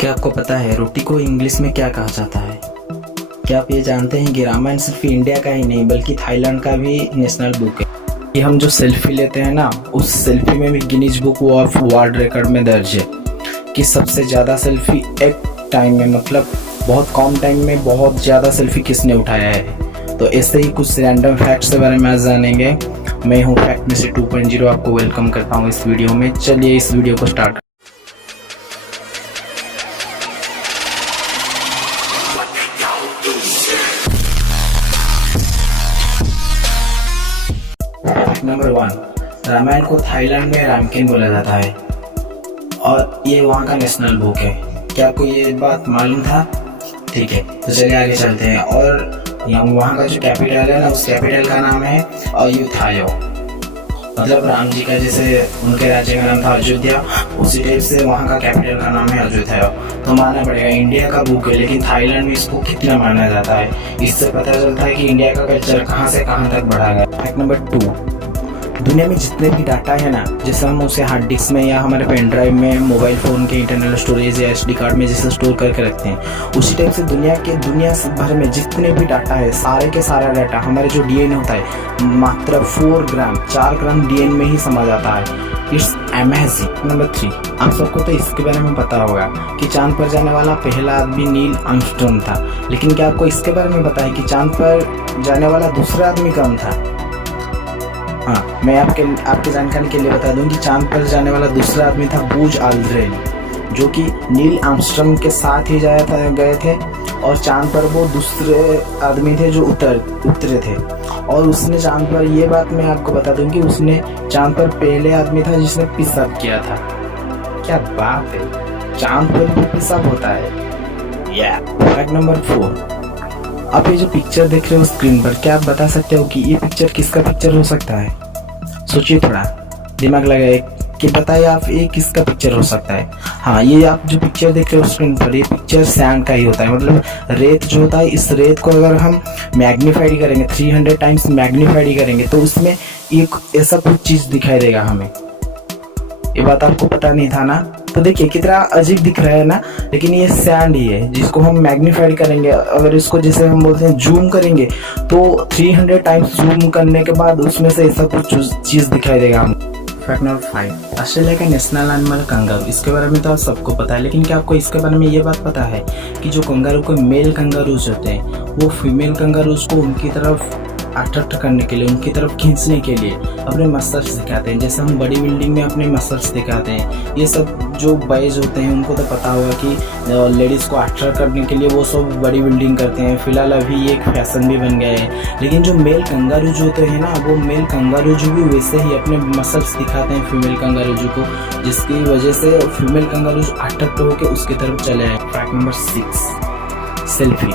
क्या आपको पता है रोटी को इंग्लिश में क्या कहा जाता है? क्या आप ये जानते हैं कि रामायण सिर्फ इंडिया का ही नहीं बल्कि थाईलैंड का भी नेशनल बुक है। कि हम जो सेल्फी लेते हैं ना, उस सेल्फी में भी Guinness book of world record में दर्ज है कि सबसे ज़्यादा सेल्फी एक टाइम में, मतलब बहुत कम टाइम में बहुत ज़्यादा सेल्फी किसने उठाया है। तो ऐसे ही कुछ रैंडम फैक्ट्स के बारे में आज जानेंगे। मैं हूँ फैक्ट में से 2.0, आपको वेलकम करता हूँ इस वीडियो में। चलिए इस वीडियो को स्टार्ट। नंबर 1, रामायण को थाईलैंड में रामकेन बोला जाता है और ये वहाँ का नेशनल बुक है। क्या आपको ये बात मालूम था? ठीक है, तो चलिए आगे चलते हैं। और यहाँ वहाँ का जो कैपिटल है ना, उस कैपिटल का नाम है अयोध्या। मतलब राम जी का जैसे उनके राज्य का नाम था अयोध्या, उसी टाइप से वहाँ का कैपिटल का नाम है अयोध्या। तो मानना पड़ेगा इंडिया का बुक है, लेकिन थाईलैंड में इसको कितना माना जाता है, इससे पता चलता है कि इंडिया का कल्चर कहाँ से कहाँ तक बढ़ा गया। फैक्ट नंबर 2, दुनिया में जितने भी डाटा है ना, जैसे हम उसे हार्ड डिस्क में या हमारे पेन ड्राइव में, मोबाइल फ़ोन के इंटरनल स्टोरेज या एसडी कार्ड में जैसे स्टोर करके रखते हैं, उसी टाइप से दुनिया भर में जितने भी डाटा है, सारे के सारा डाटा हमारे जो डीएनए होता है मात्र 4 ग्राम डीएनए में ही समा जाता है। It's amazing. नंबर 3, आप सबको तो इसके बारे में पता होगा कि चांद पर जाने वाला पहला आदमी नील आर्मस्ट्रांग था, लेकिन क्या आपको इसके बारे में पता है कि चांद पर जाने वाला दूसरा आदमी कौन था? हाँ, मैं आपके जानकारी के लिए बता दूं कि चांद पर जाने वाला दूसरा आदमी था बूज आल्ड्रिन, जो कि नील आर्मस्ट्रांग के साथ ही गए थे। और चांद पर वो दूसरे आदमी थे जो उतरे थे। और उसने चांद पर, ये बात मैं आपको बता दूं कि उसने चांद पर पहले आदमी था जिसने पेशाब किया था। क्या बात है, चांद पर भी पेशाब होता है। फैक्ट नंबर 4, आप ये जो पिक्चर देख रहे हो स्क्रीन पर, क्या आप बता सकते हो कि ये पिक्चर किसका पिक्चर हो सकता है? सोचिए, थोड़ा दिमाग लगाए कि बताइए आप ये किसका पिक्चर हो सकता है। हाँ, ये आप जो पिक्चर देख रहे हो स्क्रीन पर, ये पिक्चर सैंड का ही होता है। मतलब रेत जो होता है, इस रेत को अगर हम मैग्नीफाइड करेंगे, 300 टाइम्स मैग्नीफाइड करेंगे, तो उसमें एक ऐसा कुछ चीज़ दिखाई देगा हमें। ये बात आपको पता नहीं था ना? तो देखिए कितना अजीब दिख रहा है ना, लेकिन ये सैंड ही है जिसको हम मैग्नीफाइड करेंगे। अगर इसको जैसे हम बोलते हैं जूम करेंगे, तो 300 टाइम्स जूम करने के बाद उसमें से ऐसा कुछ चीज़ दिखाई देगा हम। फैक्ट नंबर 5, ऑस्ट्रेलिया का नेशनल एनिमल कंगारू। इसके बारे में तो आप सबको पता है, लेकिन क्या आपको इसके बारे में ये बात पता है कि जो कंगारू को मेल कंगारूज होते हैं, वो फीमेल कंगारूज को उनकी तरफ अट्रैक्ट करने के लिए, उनकी तरफ खींचने के लिए अपने मसल्स दिखाते हैं। जैसे हम बॉडी बिल्डिंग में अपने मसल्स दिखाते हैं, ये सब जो बॉयज होते हैं उनको तो पता होगा कि लेडीज़ को अट्रैक्ट करने के लिए वो सब बॉडी बिल्डिंग करते हैं। फिलहाल अभी ये एक फैशन भी बन गया है। लेकिन जो मेल कंगारूज होते हैं ना, वो मेल कंगारूज भी वैसे ही अपने मसल्स दिखाते हैं फीमेल कंगारूज को, जिसकी वजह से फीमेल कंगारूज अट्रैक्ट होकर उसकी तरफ चले आए। Fact number 6, selfie.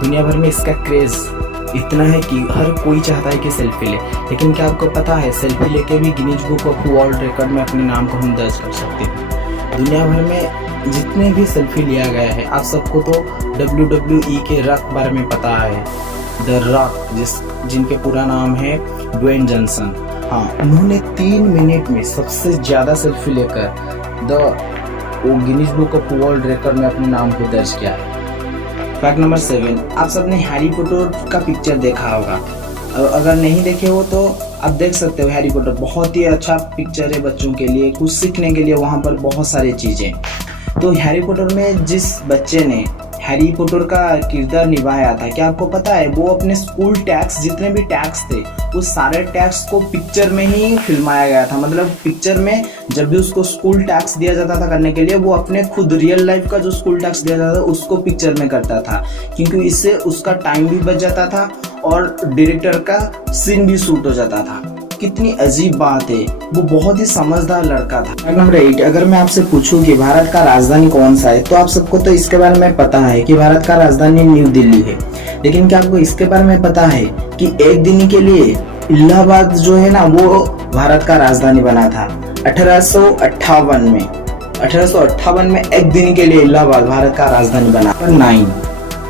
दुनिया भर में इसका क्रेज़ इतना है कि हर कोई चाहता है कि सेल्फी ले, लेकिन क्या आपको पता है सेल्फी लेके भी Guinness book of world record में अपने नाम को हम दर्ज कर सकते हैं। दुनिया भर में जितने भी सेल्फी लिया गया है, आप सबको तो WWE के रॉक बारे में पता है, द रॉक, जिनके पूरा नाम है ड्वेन जॉनसन। हाँ, उन्होंने 3 मिनट में सबसे ज़्यादा सेल्फी लेकर Guinness book of world record में अपने नाम को दर्ज किया है। फैक्ट नंबर 7, आप सबने हैरी पॉटर का पिक्चर देखा होगा। अगर नहीं देखे हो तो आप देख सकते हो। हैरी पॉटर बहुत ही अच्छा पिक्चर है बच्चों के लिए, कुछ सीखने के लिए वहाँ पर बहुत सारी चीज़ें। तो हैरी पॉटर में जिस बच्चे ने हैरी पॉटर का किरदार निभाया था, क्या आपको पता है वो अपने स्कूल टैक्स, जितने भी टैक्स थे, उस सारे टैक्स को पिक्चर में ही फिल्माया गया था। मतलब पिक्चर में जब भी उसको स्कूल टैक्स दिया जाता था करने के लिए, वो अपने खुद रियल लाइफ का जो स्कूल टैक्स दिया जाता था उसको पिक्चर में करता था, क्योंकि इससे उसका टाइम भी बच जाता था और डायरेक्टर का सीन भी शूट हो जाता था। कितनी अजीब बात है, वो बहुत ही समझदार लड़का था। नंबर 8, अगर मैं आपसे पूछूं कि भारत का राजधानी कौन सा है, तो आप सबको तो इसके बारे में पता है कि भारत का राजधानी न्यू दिल्ली है। लेकिन क्या आपको इसके बारे में पता है कि एक दिन के लिए इलाहाबाद जो है ना, वो भारत का राजधानी बना था 1858 में। 1858 में एक दिन के लिए इलाहाबाद भारत का राजधानी बना। 9,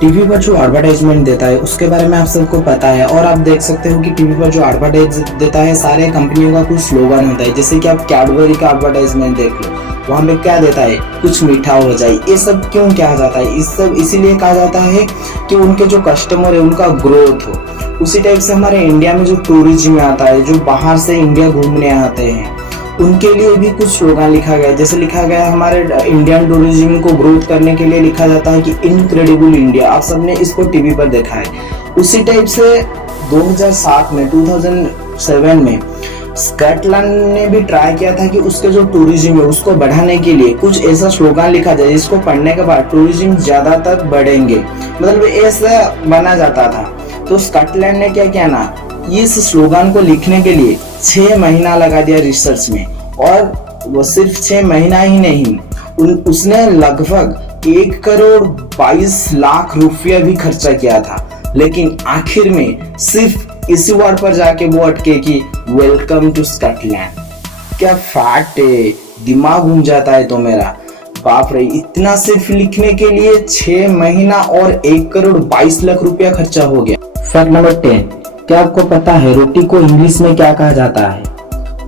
टीवी पर जो एडवर्टाइजमेंट देता है उसके बारे में आप सबको पता है, और आप देख सकते हो कि टीवी पर जो एडवर्टाइज देता है सारे कंपनियों का कुछ स्लोगन होता है। जैसे कि आप कैडबरी का एडवर्टाइजमेंट देख लो, वहाँ पे क्या देता है, कुछ मीठा हो जाए। ये सब क्यों कहा जाता है, इस सब इसीलिए कहा जाता है कि उनके जो कस्टमर है उनका ग्रोथ हो। उसी टाइप से हमारे इंडिया में जो टूरिज्म आता है, जो बाहर से इंडिया घूमने आते हैं, उनके लिए भी कुछ स्लोगन लिखा गया है। जैसे लिखा गया है हमारे इंडियन टूरिज्म को ग्रोथ करने के लिए लिखा जाता है कि इनक्रेडिबल इंडिया। आप सबने इसको टीवी पर देखा है। उसी टाइप से 2007 में स्कॉटलैंड ने भी ट्राई किया था कि उसके जो टूरिज्म है उसको बढ़ाने के लिए कुछ ऐसा स्लोगन लिखा जाए जिसको पढ़ने के बाद टूरिज्म ज्यादातर बढ़ेंगे, मतलब ऐसा बना जाता था। तो स्कॉटलैंड ने क्या किया ना, इस स्लोगन को लिखने के लिए 6 महीना लगा दिया रिसर्च में, और वो सिर्फ 6 महीना ही नहीं, उसने लगभग 1,22,00,000 रुपया भी खर्चा किया था। लेकिन आखिर में सिर्फ इसी वर्ड पर जाके वो अटके कि वेलकम टू स्कॉटलैंड। क्या फैक्ट है, दिमाग घूम जाता है तो मेरा। बाप रे, इतना सिर्फ लिखने के लिए 6 महीना और 1,22,00,000 रुपया खर्चा हो गया। फैक्ट नंबर 10, क्या आपको पता है रोटी को इंग्लिश में क्या कहा जाता है?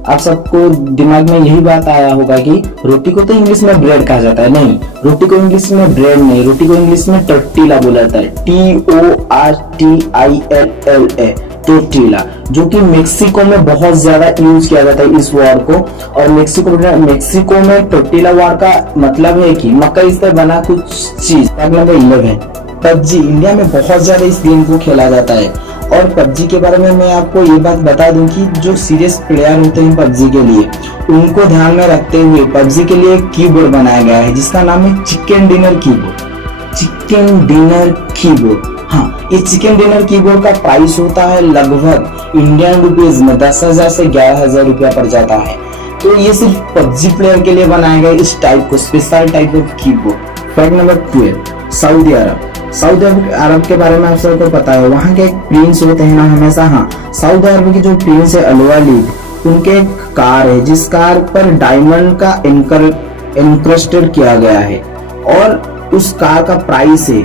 आप सबको दिमाग में यही बात आया होगा कि रोटी को तो इंग्लिश में ब्रेड कहा जाता है। नहीं, रोटी को इंग्लिश में ब्रेड नहीं, रोटी को इंग्लिश में टोर्टिला बोला जाता है। TORTILLA, टोर्टिला, जो कि मेक्सिको में बहुत ज्यादा यूज किया जाता है इस वर्ड को। और मेक्सिको में टोर्टिला वर्ड का मतलब है कि मकई से बना कुछ चीज। Number 11, PUBG. इंडिया में बहुत ज्यादा इस गेम को खेला जाता है। और पबजी के बारे में मैं आपको ये बात बता दूं कि जो सीरियस प्लेयर होते हैं पबजी के लिए, उनको ध्यान में रखते हुए पबजी के लिए एक कीबोर्ड बनाया गया है जिसका नाम है chicken dinner keyboard. Chicken dinner keyboard, हाँ, ये चिकन डिनर कीबोर्ड का प्राइस होता है लगभग इंडियन रुपीज में 10,000 से 11,000 रुपया पड़ जाता है। तो ये सिर्फ पबजी प्लेयर के लिए बनाया गया इस टाइप को, special type of keyboard. Fact number 12, सऊदी अरब। सऊदी अरब के बारे में आप सबको पता है, वहाँ के एक प्रिंस होते हैं ना हमेशा। हाँ, सऊदी अरब की जो प्रिंस है अल वलीद, उनके एक कार है जिस कार पर डायमंड का इंक्रस्टेड किया गया है, और उस कार का प्राइस है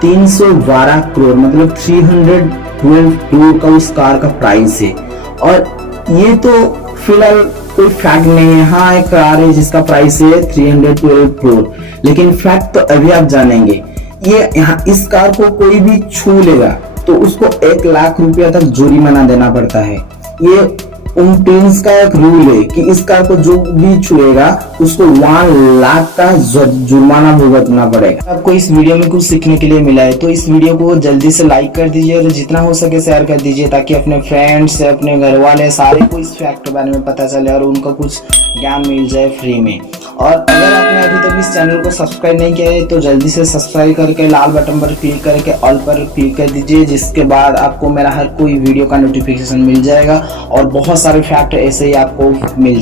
312 करोड़, मतलब 312 करोड़ का उस कार का प्राइस है। और ये तो फिलहाल कोई फैक्ट नहीं है। हाँ, एक कार है जिसका प्राइस है 312 करोड़, लेकिन फैक्ट तो अभी आप जानेंगे। ये यहाँ इस कार को कोई भी छू लेगा तो उसको 1,00,000 रुपया तक जुर्माना देना पड़ता है। ये उन प्रिंस का एक रूल है कि इस कार को जो भी छुएगा उसको 1,00,000 का जुर्माना भुगतना पड़ेगा। आपको इस वीडियो में कुछ सीखने के लिए मिला है तो इस वीडियो को जल्दी से लाइक कर दीजिए और जितना हो सके शेयर कर दीजिए, ताकि अपने फ्रेंड्स, अपने घर वाले सारे को इस फैक्ट के बारे में पता चले और उनको कुछ ज्ञान मिल जाए फ्री में। और अगर आपने अभी तक इस चैनल को सब्सक्राइब नहीं किया है तो जल्दी से सब्सक्राइब करके लाल बटन पर क्लिक करके ऑल पर क्लिक कर दीजिए, जिसके बाद आपको मेरा हर कोई वीडियो का नोटिफिकेशन मिल जाएगा और बहुत सारे फैक्ट ऐसे ही आपको मिल जाएगा।